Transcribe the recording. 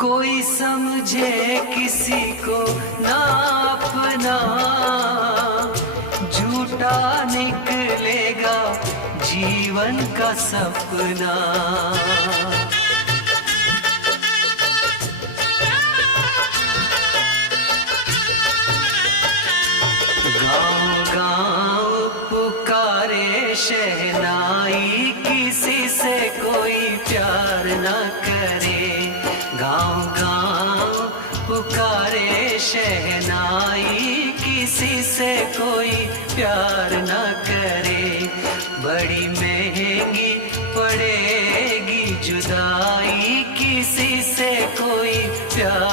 कोई समझे किसी को ना अपना, झूठा निकलेगा जीवन का सपना। गाँव गाँव पुकारे शहनाई, किसी से कोई प्यार न करे। गाँव गाँव पुकारे शहनाई, किसी से कोई प्यार न करे। बड़ी महंगी पड़ेगी जुदाई, किसी से कोई प्यार